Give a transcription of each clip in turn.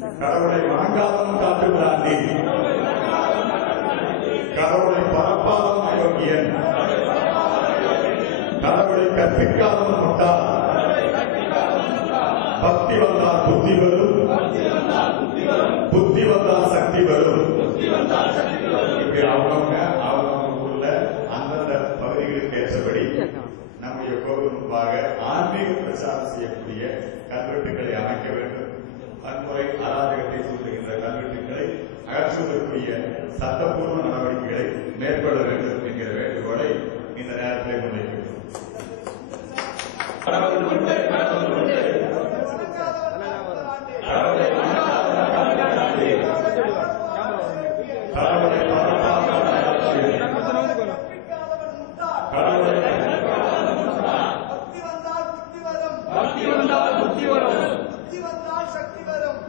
கடவுளை வணங்காதவன் காட்டு பிராண்டி, கடவுளை பரப்பாதவன் அயோக்கியன், கடவுளை கற்பிக்காதவன் முட்டாள், பக்தி வந்தால் புத்தி வரும், புத்தி வந்தால் சக்தி வரும். இப்படி அவங்கவுங்க அவங்கவுங்களுக்குள்ள அந்தந்த பகுதிகளுக்கு ஏற்றபடி நம்முடைய கோவில் முன்பாக ஆன்மீக பிரச்சாரம் செய்யக்கூடிய கல்வெட்டுகளை அமைக்க வேண்டும். வன்முறை அராஜகத்தை தூண்டுகின்ற கல்வெட்டுகளை அகற்றுவதற்குரிய சட்டப்பூர்வ நடவடிக்கைகளை மேற்கொள்ள வேண்டும் என்கிற வேண்டுகோளை இந்த நேரத்தில் முன்வைக்கிறோம்.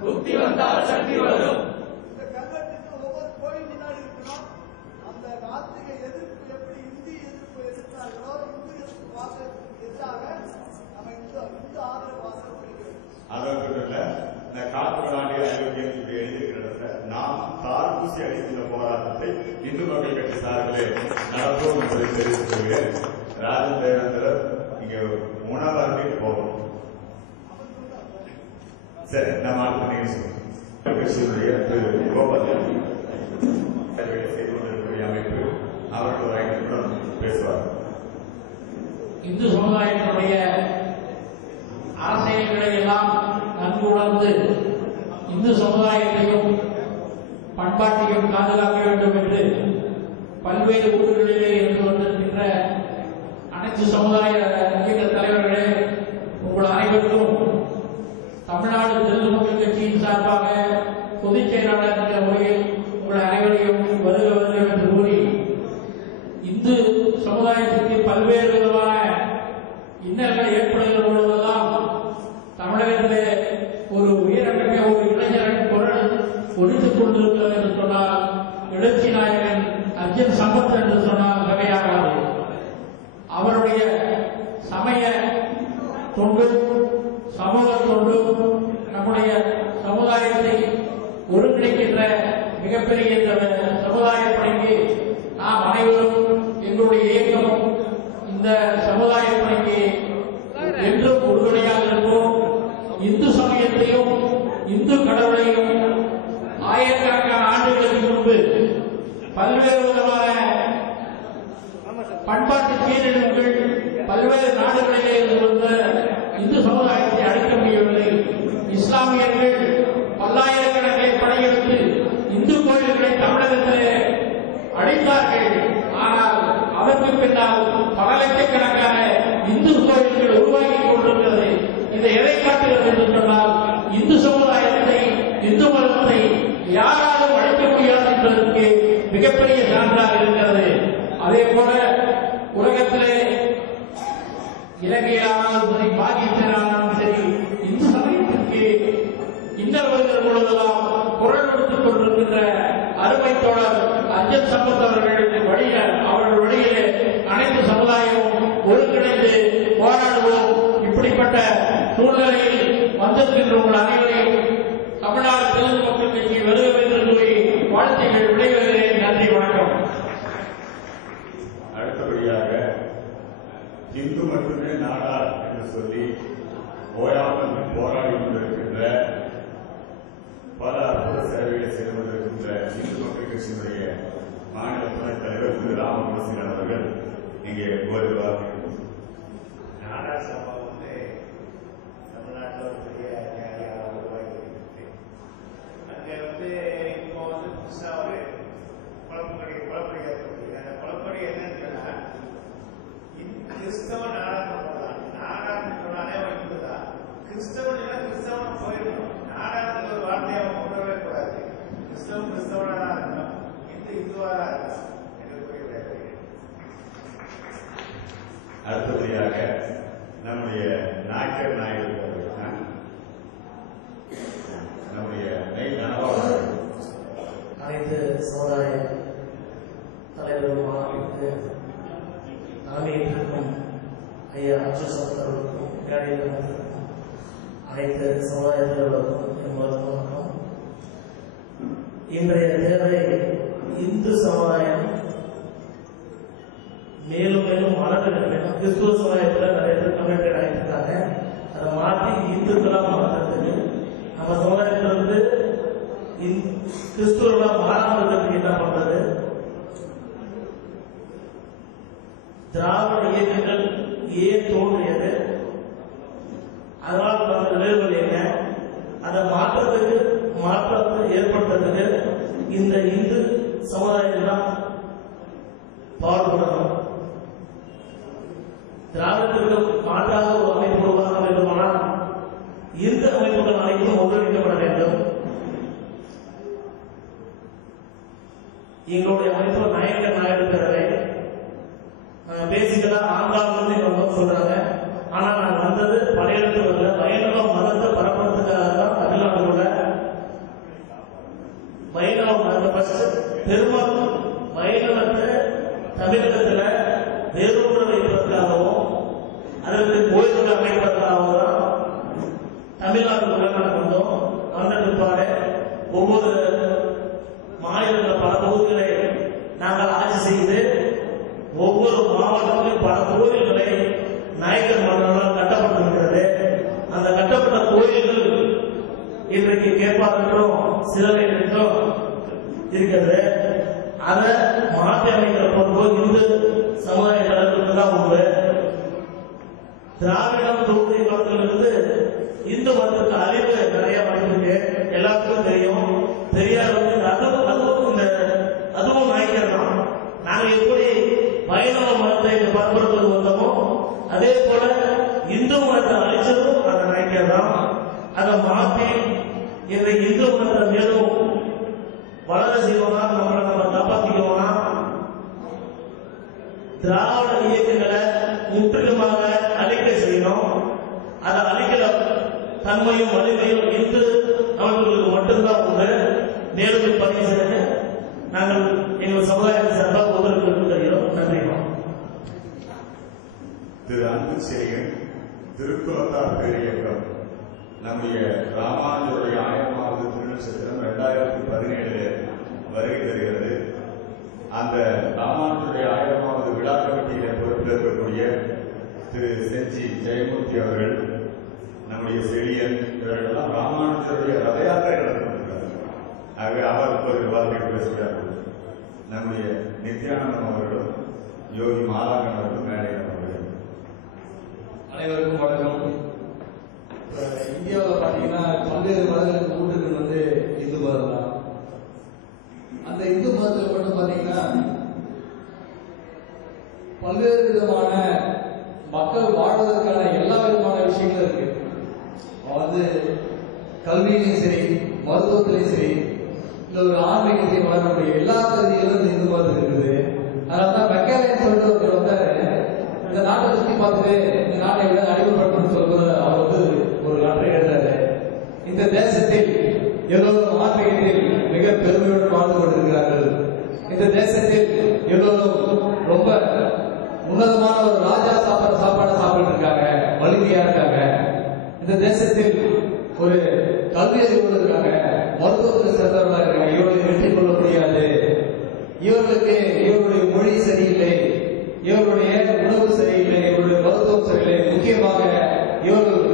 புத்தி வந்தால் சக்தி வரும். இந்த கல்வெட்டுக்கு ஒவ்வொரு கோயில் முன்னாடி இருக்கணும். அந்த நாத்திக எதிர்ப்பு எப்படி இந்தி எதிர்ப்பு எதிர்த்தார்களோ இந்து எதிர்ப்பு வாசகத்துக்கு எதிராக நம்ம இந்து ஆதரவு வாசகம் படிக்கிறோம். அதற்கு இந்த காத்துக்கலாண்டி அயோக்கியம் எழுதியிருக்கிற நாம் தார்பூசி அளிக்கின்ற போராட்டத்தை இந்து மக்கள் கட்சி சார்பிலே நடப்போம் என்பதை தெரிவித்துக் கொள்கிறேன். ராஜன் தேவேந்திரர் இங்க உணவருக்கு போவோம். சரி, நம்ம அடுத்த கட்சியினுடைய திரு கோபாலன் செய்து கொண்டிருக்கிற அமைப்பு அவர்கள் ஒரு 5 நிமிடம் பேசுவார். இந்து சமுதாயத்தினுடைய அரசியல்களை எல்லாம் நன்கு உணர்ந்து இந்து சமுதாயத்தையும் பண்பாட்டையும் பாதுகாக்க வேண்டும் என்று பல்வேறு ஊர்களிலே இருந்து வந்திருக்கின்ற அனைத்து சமுதாய இயக்க தலைவர்களே, உங்கள் அனைவருக்கும் தமிழ்நாடு தெலுங்கு மக்கள் கட்சியின் சார்பாக பொதுச் செயலாளர் என்ற முறையில் உங்கள் அனைவரையும் வருக வருக என்று கூறி, இந்து சமுதாயத்திற்கு பல்வேறு விதமான இன்னல்கள் ஏற்படுகிற பொழுதெல்லாம் தமிழகத்திலே ஒரு உயரமிக்க ஒரு இளைஞரின் குரல் ஒலித்துக் கொண்டிருக்கிறது என்று சொன்னால் எழுச்சி நாயகன் அர்ஜுன் சம்பத் என்று சொன்னால் மிகையாகாது. அவருடைய சமய தொண்டு, சமூக தொண்டு நம்முடைய சமுதாயத்தை ஒருங்கிணைக்கின்ற மிகப்பெரிய சமுதாய பணிக்கு நாம் அனைவரும் எங்களுடைய இயக்கமும் இந்த சமுதாய பணிக்கு என்றும் உறுதுணையாக இருப்போம். இந்து சமயத்தையும் இந்து கடவுளையும் ஆயிரக்கணக்கான ஆண்டுகளுக்கு முன்பு பல்வேறு விதமான பண்பாட்டு சீரழிவுகள் பல்வேறு நாடுகளிலே இருந்த இந்து சமுதாயத்தை அழிக்க முடியவில்லை. இஸ்லாமியர்கள் பல்லாயிரக்கணக்கிலே படையெடுத்து இந்து கோயில்களை தமிழகத்திலே அழித்தார்கள். ஆனால் அதற்கு பின்னால் பல லட்சக்கணக்கான இந்து கோயில்கள் உருவாக்கிக் கொண்டிருக்கிறது. இதை எதை காட்டுகிறது என்று சொன்னால், இந்து சமுதாயத்தை இந்து மதத்தை யாராலும் அழிக்க முடியாது என்பதற்கு மிகப்பெரிய சான்றாக இருக்கிறது. அதே போல உலகத்திலே இலங்கையானாலும் சரி, பாகிஸ்தானாலும் சரி, இந்து சமயத்திற்கு இன்னல் வருகிற பொழுதெல்லாம் குரல் கொடுத்துக் கொண்டிருக்கின்ற அருமை தோழர் அர்ஜுன் சம்பத் அவர்கள் வழியிலே அனைத்து சமுதாயமும் ஒருங்கிணைந்து போராடுவோம். இப்படிப்பட்ட சூழ்நிலையில் வந்திருக்கின்ற உங்கள் அனைவரையும் தமிழ்நாடு தெலுங்கு மக்கள் கட்சி வருக என்று கூறி வாழ்த்துக்கள் விடைபெறுகிறேன். நன்றி, வணக்கம். அடுத்தபடியாக இந்து மட்டுமே நாடார் என்று சொல்லி ஓயாமல் போராடி கொண்டிருக்கின்ற பல அற்புத சேவைகளை செய்து கொண்டிருக்கின்ற இந்து மக்கள் கட்சியினுடைய மாநில துணைத் தலைவர் திரு ராமகிருஷ்ணன் அவர்கள் இங்கே வருவார். நாடார் சபா தமிழ்நாட்டில் ஒரு பெரிய உருவாக்கி அங்கே இப்போ புதுசாக ஒரு குழப்படி ஏற்படுத்தி அந்த குழப்படி என்னன்னு சொன்னா, கிறிஸ்தவ நாடார்னு சொன்னாலே இந்துதான், கிறிஸ்தவன் போயிடணும். நாடார்னு ஒரு வார்த்தையை அவன் கொண்டவே கூடாது. கிறிஸ்தவனா தான் இருக்கணும், இந்துவா தான் இருக்கணும் என்று கூறி. அடுத்தபடியாக நம்முடைய நாயக்கர் நாயகர் நம்முடைய அனைத்து சமுதாய தலைவர்களுக்கு தலைமையேற்றிருக்கும் ஐயா அர்ஜுன் சம்பத் அவர்களுக்கும் மேடையில் அனைத்து சமுதாய தலைவர்களுக்கும் என் வணக்கம். இன்றைய தேவை இந்து சமுதாயம் மேலும் மேலும் வளர்க்க வேண்டும். கிறிஸ்துவ சமுதாயத்தில் நிறைய பேர் கம்யூனிகேட் ஆகிட்டு இருக்காங்க. அதை மாற்றி இந்துக்களாக மாற்றுறதுக்கு நம்ம சமுதாயத்திலிருந்து கிறிஸ்துவர்களாக மாறாமல் இருக்கிறதுக்கு என்ன பண்றது? திராவிட இயக்கங்கள் ஏன் தோன்றியது, அதனால் வந்த விளைவுகள் என்ன, அதை மாற்றத்தை ஏற்படுத்துறதுக்கு இந்த இந்து சமுதாயம் தான் பாடுபடணும். திராவிடத்திற்கு மாற்றாக ஒரு அமைப்பு உருவாக்க வேண்டுமானால் இந்த அமைப்புகள் அனைத்தும் ஒன்றிணைக்கப்பட வேண்டும். எங்களுடைய அமைப்பு நாயக்கர் நாயுடு பேரவை பேசிக்கலா ஆங்காங்கிருந்து எங்க சொல்றாங்க. ஆனா நான் வந்தது படையெடுத்து வரல, வைணவ மதத்தை பரப்புறதுக்காக தான். தமிழ்நாட்டுக்குள்ள வைணவ மதத்தை பெரும்பாலும் வைணவத்தை தமிழகத்துல வேரூன்ற வைப்பதற்காகவும் அதற்கு கோயில்கள் அமைப்பதற்காகவும் தான் தமிழ்நாட்டுக்குள்ள நாங்கள் வந்தோம். வந்த பிற்பாடு ஒவ்வொரு மாநிலத்தில் பல பகுதிகளை நாங்கள் ஆட்சி செய்து ஒவ்வொரு மாவட்டத்திலும் பல கோயில்களை நாயக்கர் மன்னர்களால் கட்டப்பட்டிருக்கிறது. அந்த கட்டப்பட்ட கோயில்கள் இன்றைக்கு கேட்பார்களும் சிலரை இருக்கிறது. அதை மாற்றி அமைக்கிற பொறுப்பு இந்து சமுதாய தலைவர்களுக்கு தான் உண்டு. திராவிடம் தோன்றிய காலத்திலிருந்து இந்து மதத்துக்கு அழிவு நிறைய வந்திருக்கு. எல்லாத்துக்கும் தெரியும். தெரியாதவங்க அதுவும் நாயக்கர் தான். நாங்கள் எப்படி வைணவ மதத்தை பரப்புறதுக்கு வந்தோமோ அதே போல இந்து மதத்தை அழிச்சதும் அந்த நாயக்கர் தான். அதை மாற்றி இன்றைக்கு இந்து மதத்தை மேலும் வளர செய்வோம்னா, நம்ம காப்பாற்றிக்குவோம்னா திராவிட இயக்கங்களை முற்றிலுமாக அழிக்க செய்யணும். அதை அழிக்கிற தன்மையும் வலிமையும் இந்து அமைப்புகளுக்கு மட்டும்தான் உண்டு. மேலும் பதிவு செய்ய நாங்கள் எங்கள் சமுதாயத்தை சார்பாக ஒவ்வொருவருக்கும் தெரியும். நன்றி. திரு அன்புச்செழியன் திருக்குளத்தார் பேரியக்கம் நம்முடைய ராமானுஜருடைய 1000வது திருநட்சத்திரம் 2017 வருகை தருகிறது. அந்த ராமானுஜருடைய 1000வது விழா கமிட்டியில பொறுப்பேற்கக்கூடிய திரு செஞ்சி ஜெயமூர்த்தி அவர்கள், நம்முடைய செழியன், இவர்களெல்லாம் ராமானுஜருடைய ரத யாத்திரை நடத்திருக்கிறார்கள். ஆகவே அவர் ஒரு வார்த்தை பேசுகிறார்கள். நம்முடைய நித்யானந்தம் அவர்களும் யோகி மாலாங்கன் அவர்களும் மேடை அவர்கள். அனைவருக்கும் வணக்கம். இந்தியாவில் பார்த்தீங்கன்னா பல்வேறு மதங்களுக்கு ஊட்டுகள் இந்து மதம் தான். அந்த இந்து மதத்தில் மட்டும் பார்த்தீங்கன்னா பல்வேறு விதமான மக்கள் வாழ்வதற்கான எல்லா விதமான விஷயங்களும் இருக்கு. கல்வியிலையும் சரி, மருத்துவத்திலையும் சரி, இல்லை ஒரு ஆன்மீகத்தையும் வளரக்கூடிய எல்லா தகுதிகளும் இந்த இந்து மதத்துக்கு இருக்குது. அதனால தான் மெக்கானியன் சொல்லிட்டு ஒருத்தர் வந்தாரு, இந்த நாட்டை சுற்றி பார்த்துட்டு இந்த நாட்டை விட அடிமைப்படணும்னு சொல்றது அவர் ஒரு லெட்டர் எழுதாரு. இந்த தேசத்தில் எல்லோரும் ஆன்மீகத்தில் மிக பெருமையுடன் வாழ்ந்து கொண்டிருக்கிறார்கள். இந்த தேசத்தில் எல்லோரும் ரொம்ப உன்னதமான ஒரு ராஜா சாப்பாடு சாப்பிட்டு இருக்காங்க, வலிமையா இருக்காங்க. இந்த தேசத்தில் ஒரு கல்வி அறிவு இருக்காங்க, மருத்துவத்தில் சிறந்தவர்களாக இருக்காங்க. இவர்களை வெற்றி கொள்ள முடியாது. இவர்களுடைய மொழி சரியில்லை, இவர்களுடைய உணவு சரியில்லை, இவருடைய மருத்துவம் சரியில்லை. முக்கியமாக இவர்கள்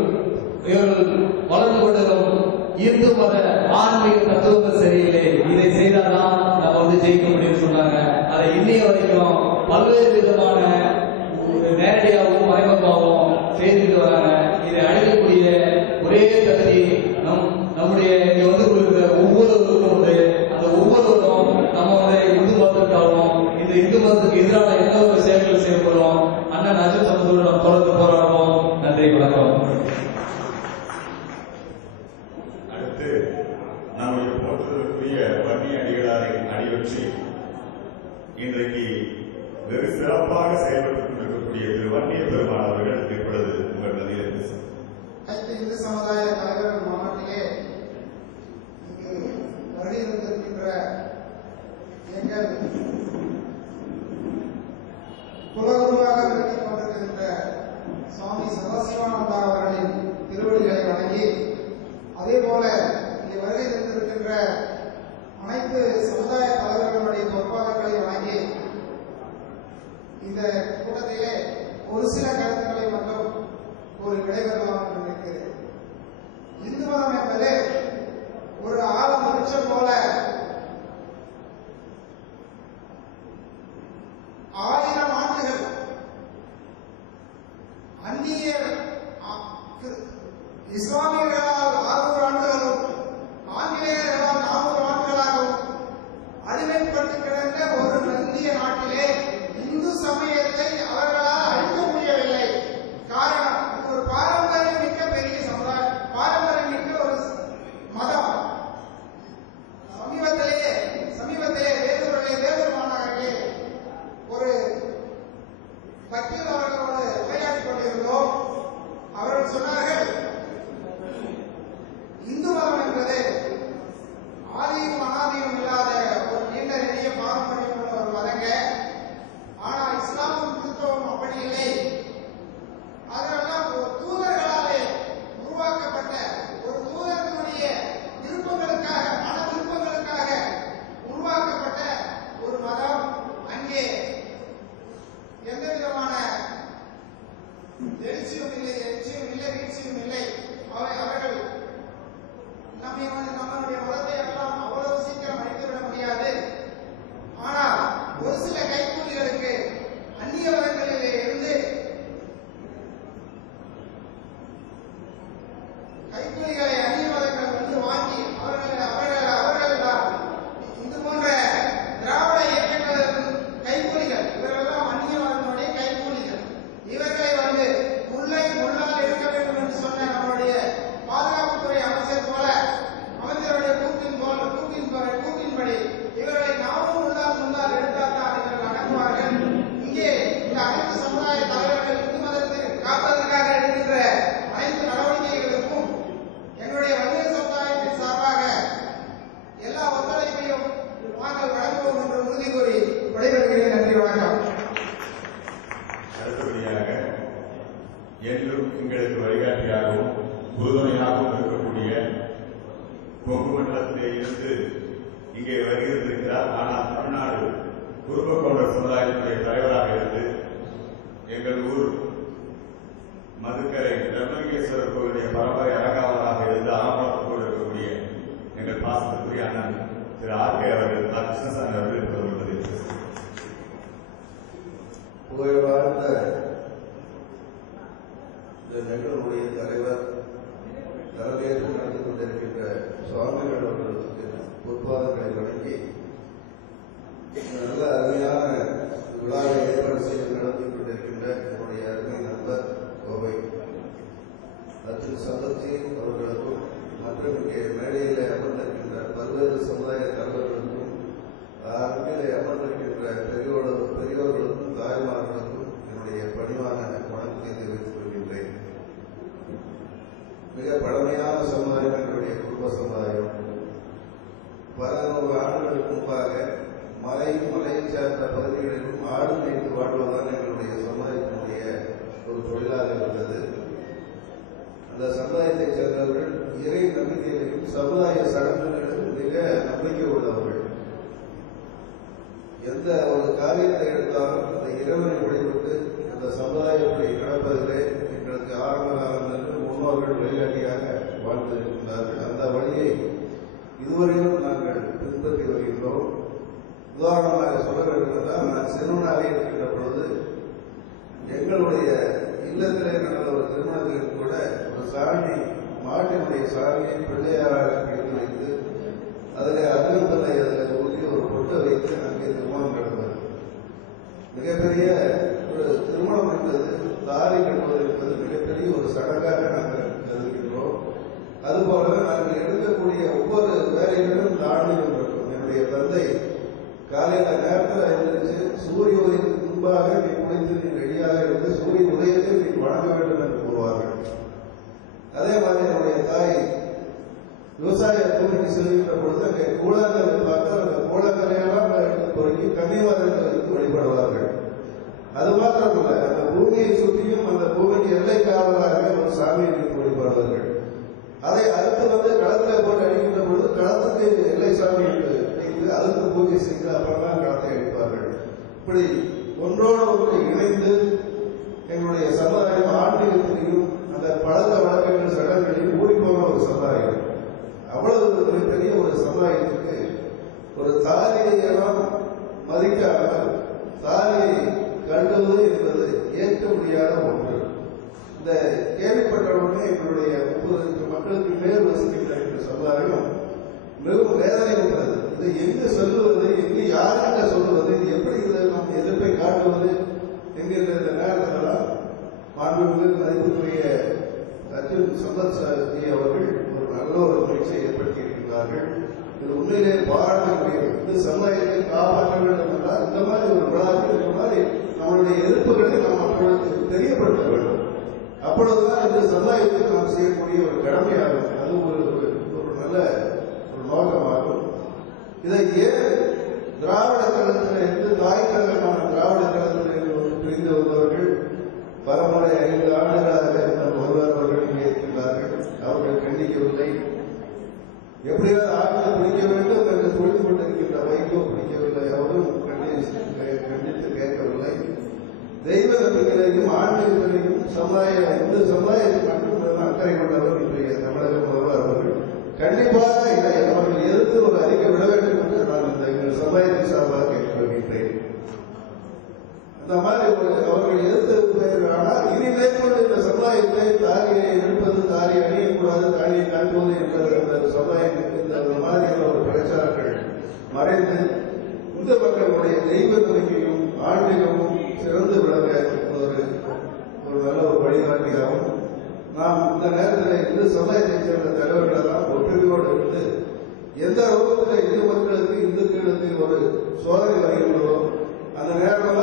வளர்ந்து கொண்டதும் இந்து மத ஆன்மீக தத்துவங்கள் சரியில்லை. இதை செய்தால்தான் நம்ம ஜெயிக்க முடியும்னு சொன்னாங்க. அதை இன்னைய வரைக்கும் பல்வேறு விதமான நேரடியாகவும் மறைமுகமாகவும் செய்துட்டு வராங்க. இதை அழிக்கக்கூடிய ஒரே தகுதி நம்முடைய இங்க கொண்டிருக்கிற ஒவ்வொருவருக்கும் உண்டு. அந்த ஒவ்வொருவரும் நம்ம இந்து மதத்திற்காகவும் இந்த இந்து மதத்துக்கு எதிரான எந்த ஒரு செயல்கள் செய்யப்படுவோம். அண்ணன் அஜித் சமத்தோடு நாம் தொடர்ந்து போராடுவோம். நன்றி, வணக்கம். அடுத்து நம்முடைய போற்றுதலுக்குரிய வன்னி அடிகளாரை அடிவற்றி இன்றைக்கு வெகு சிறப்பாக செயல்பட்டுக் கொண்டிருக்கக்கூடிய திரு வன்னிய பெருமாள் அவர்கள் இப்பொழுது உங்கள் மத்தியில் பேசும். இந்து சமுதாய தலைவர்கள் மாநாட்டிலே வருகை வந்திருக்கின்ற எங்கள் குலகுருவாக விளங்கிக் கொண்டிருக்கின்ற சுவாமி சதாசிவானந்தா அவர்களின் திருவடிகளை வணங்கி, அதே போல இங்கே வருகை தந்திருக்கின்ற அனைத்து இஸ்லாமியர்களால் 600 ஆண்டுகளும் ஆங்கிலேயர்களால் 400 ஆண்டுகளாகவும் அடிமைப்பட்டு கிடந்த ஒரு இந்திய நாட்டிலே இந்து சமயத்தை அவர்களால் அழிக்க முடியவில்லை. காரணம், இது ஒரு பாரம்பரியம் மிக்க பெரிய சமுதாயம், பாரம்பரியம் மிக்க ஒரு மதம். சமீபத்திலே வேலூர் மாநகரிலே ஒரு வக்கீல் அவர்களோடு உரையாற்றிக் கொண்டிருந்தோம். அவர்கள் சொன்னார்கள், இந்து மதம் என்பது ஆதியும் அனாதியும் இல்லாத ஒரு நீண்ட நெடிய பாரம்பரியம் உள்ள ஒரு மதங்க. ஆனால் இஸ்லாமும் கிறிஸ்தவம் அப்படி இல்லை. அதெல்லாம் ஒரு தூதர்களாலே உருவாக்கப்பட்ட ஒரு தூதர்களுடைய விருப்பங்களுக்காக, மன விருப்பங்களுக்காக உருவாக்கப்பட்ட ஒரு மதம். அங்கே எந்த விதமான எழுச்சியும் இல்லை, வீழ்ச்சியும் இல்லை. அவர்கள் நம்மளுடைய மதத்தை எல்லாம் அவ்வளவு சீக்கிரம் அழித்துவிட முடியாது. ஆனால் ஒரு சில கைக்கூலிகளுக்கு அந்நிய மதங்களிலே இருந்து கைக்கூலிகளை அந்நிய மதங்கள் வந்து வாங்கி அவர்கள் தான் இது போன்ற திராவிட இயக்கங்களின் கைக்கூலிகள். இவர்களெல்லாம் அந்நிய மதத்தினுடைய கைக்கூலிகள். இவர்களை வந்து முள்ளால் எடுக்க வேண்டும் என்று சொன்ன நம்மளுடைய பாதுகாப்புத்துறை அமைச்சர் போல அமைச்சருடைய கூட்டின்படி இவர்களை நாமும் முன்னால் எடுத்தால்தான் இவர்கள் அடங்குவார்கள். இங்கே இந்த அனைத்து சமுதாய தலைவர்கள் இந்து மதத்தை காப்பதற்காக எடுக்கின்ற அனைத்து நடவடிக்கைகளுக்கும் என்னுடைய வன்னியர் சமுதாயத்தின் சார்பாக எல்லா ஒத்துழைப்பையும் நாங்கள் வழங்குவோம் என்று உறுதி கூறி விடைபெறுகிறேன். நன்றி, வணக்கம். அடுத்தபடியாக என்றும் எங்களுக்கு வழிகாட்டியாகவும் உறுதுணையாகவும் இருக்கக்கூடிய கொங்கு மண்டலத்திலே இருந்து இங்கே வருகிறந்திருக்கிறார். ஆனால் தமிழ்நாடு குடும்ப கவுண்டர் சமுதாயத்துடைய தலைவராக இருந்து எங்கள் ஊர் மதுக்கரை பிரம்மலிங்கேஸ்வரர் கோவிலுடைய பரம்பரை அறங்காவலராக இருந்து ஆரம்பத்தோடு இருக்கக்கூடிய எங்கள் பாசத்துக்குரிய அண்ணன் திரு ஆர்.கே. அவர்கள், ஆர். கிருஷ்ணசாமி அவர்கள் இருப்பது புகழ்வார்ந்த இந்த நிகழ்வுடைய தலைவர் தலைமையேற்று நடந்து கொண்டிருக்கின்ற சுவாமிகள் அவர்களுக்கு பொற்பாதங்களை வழங்கி நல்ல அருமையான விழாவை ஏற்பாடு செய்து நடத்தி கொண்டிருக்கின்ற என்னுடைய அருமை நண்பர் கோவை அர்ஜுன் சம்பத்தி அவர்களுக்கும் மற்றும் இங்கே மேடையில் அமர்ந்திருக்கின்ற பல்வேறு சமுதாய தலைவர்களுக்கும் அருகிலே அமர்ந்திருக்கின்ற பெரியோர்களுக்கும் தாய்மார்களுக்கும் என்னுடைய பணிவான வணக்கத்தை தெரிவித்துக் கொள்கின்றேன். மிக பழமையான சமுதாயம் எங்களுடைய குடும்ப சமுதாயம். பல 100 ஆண்டுகளுக்கு முன்பாக மலையை சார்ந்த பகுதிகளிலும் ஆடு மேய்த்து வாழ்வதுதான் எங்களுடைய சமுதாயத்தினுடைய ஒரு தொழிலாக இருந்தது. அந்த சமுதாயத்தைச் சேர்ந்தவர்கள் இறை நம்பிக்கையிலும் சமுதாய சடங்குகளிலும் மிக நம்பிக்கை உள்ளவர்கள். எந்த ஒரு காரியத்தை எடுத்தாலும் அந்த இறைவனை வழிபட்டு அந்த சமுதாயத்தை நடப்பதிலே எங்களுக்கு ஆரம்ப காலத்திலிருந்து முன்னோர்கள் வழிகாட்டியாக வாழ்ந்திருக்கின்றார்கள். அந்த வழியை இதுவரையிலும் நாங்கள் பின்பற்றி வருகின்றோம். உதாரணமாக சொல்ல வேண்டும் என்றால், நான் சிறுவனாக இருக்கின்ற பொழுது எங்களுடைய இல்லத்திலே நடந்த ஒரு திருமணத்திற்கு கூட ஒரு சாணி, மாட்டினுடைய சாணியை பிள்ளையாராக பிடித்து வைத்து அதில் அகல்தலை அதில் ஊற்றி ஒரு பொட்டை வைத்து அங்கே திருமணம் நடந்தது. மிகப்பெரிய ஒரு திருமணம் என்பது, தாலி கட்டுவது என்பது மிகப்பெரிய ஒரு சடங்காக நாங்கள் கருதுகின்றோம். அதுபோல நாங்கள் எடுக்கக்கூடிய ஒவ்வொரு வேலைகளிலும் தாழ்மையும் இருக்கும். என்னுடைய தந்தை காலையில் நேரத்தில் எழுந்திரிச்சு சூரிய உதயத்துக்கு முன்பாக நீ குளித்து நீ ரெடியாக இருந்து சூரிய உதயத்தில் நீ வணங்க வேண்டும் என்று கூறுவார்கள். அதே மாதிரி என்னுடைய தாய் விவசாய கூலிக்கு செல்கின்ற பொழுது அங்கே கூழாங்கல் பார்த்து அந்த கூழாங்கலையெல்லாம் எடுத்து பொறுக்கி கன்னிவாரத்தில் வைத்து வழிபடுவார்கள். அது மாத்திரமல்ல, அந்த பூமியை சுற்றியும் அந்த பூமிக்கு எல்லை காவலாக ஒரு சாமியை வைத்து வழிபடுவார்கள். அதை அடுத்து வந்து களத்தில் போட்டு அடிக்கின்ற பொழுது களத்துக்கு எல்லை சாமி வைத்து அதுக்கு பூஜை செய்து அப்புறம்தான் களத்தை அடிப்பார்கள். இப்படி ஒன்றோடு ஒன்று இணைந்து எங்களுடைய சமுதாயம் ஆன்மீகத்திலையும் அந்த பழக்க வழக்கங்கள் சடங்குகளையும் ஊறிப்போன ஒரு சமுதாயம். அவ்வளவு பெரிய ஒரு சமுதாயத்துக்கு ஒரு தாலியை எல்லாம் மதிக்காமல் தாலியை கட்டுவது என்பது ஏற்க முடியாத ஒன்று. இந்த கேள்விப்பட்டவுடனே எங்களுடைய 30 சமுதாயம் மிகவும் வேதனை கொண்டது. இதை எங்கு சொல்லுவது, எங்கு யாருக்கிட்ட சொல்லுவது, இது எப்படி இதை நாம் எதிர்ப்பை காட்டுவது என்கிற இந்த நேரத்தில்தான் மாண்புமிகு மதிப்புக்குரிய அர்ஜுன் சம்பத் சாரதி அவர்கள் ஒரு நல்ல ஒரு முயற்சியை ஏற்படுத்தி இருக்கிறார்கள். இது உண்மையிலே பாராட்டக்கூடியது. இது சமுதாயத்தை காப்பாற்ற வேண்டும் என்றால் இந்த மாதிரி ஒரு விழாக்கள் இந்த மாதிரி நம்மளுடைய எதிர்ப்புகளை நாம் மக்களுக்கு தெரியப்படுத்த வேண்டும். அப்பொழுதுதான் இந்த சமுதாயத்துக்கு நாம் செய்யக்கூடிய ஒரு கடமையாகும். அது ஒரு நல்ல ஒரு நோக்கமாகும். இதை ஏன் திராவிட கழகத்தில் இருந்து தாய் கழகமான திராவிட கழகத்தில் இருந்து பிரிந்து வந்தவர்கள் பரமுறை 5 ஆண்டுகளாக ஒருவர் இங்கே இருக்கிறார்கள். அவர்கள் கண்டிக்கவில்லை. எப்படியாவது ஆட்களை பிடிக்க வேண்டும் என்று தொழில் கொண்டிருக்கின்ற வைகோ பிடிக்கவில்லை. அவரும் கண்டித்து கேட்கவில்லை. தெய்வ நம்பிக்கையிலையும் ஆன்மீகத்திலையும் இந்து சமுதாயத்தில் மட்டும் அக்கறை கொண்டவர் இன்றைய தமிழக முதல்வர் அவர்கள். கண்டிப்பாக இதை அவர்கள் எதிர்த்து ஒரு அறிக்கை விட வேண்டும் என்று நான் இந்த எங்கள் சமுதாயத்தின் சார்பாக கேட்டு வருகின்றேன். இந்த மாதிரி அவர்கள் எதிர்த்து ஆனால் இனி மேற்கொண்டு இந்த சமுதாயத்தை தாலியை எடுப்பது, தாலி அணியக்கூடாது, தாலியை காட்டுவது என்ற சமுதாயத்திற்கு இந்த மாதிரியான ஒரு பிரச்சாரங்கள் மறைந்து இந்து மக்களுடைய தெய்வ நம்பிக்கையும் ஆன்மீகமும் சிறந்து விளங்க ஒரு நல்ல ஒரு வழிகாட்டியாகும். நாம் இந்த நேரத்தில் இந்து சமுதாயத்தைச் சேர்ந்த தலைவர்கள் எல்லாம் ஒற்றுமையோடு இருந்து எந்த அளவுக்கு இந்து மக்களுக்கு இந்துக்களுக்கு ஒரு சோதனை வருகின்றதோ அந்த நேரம்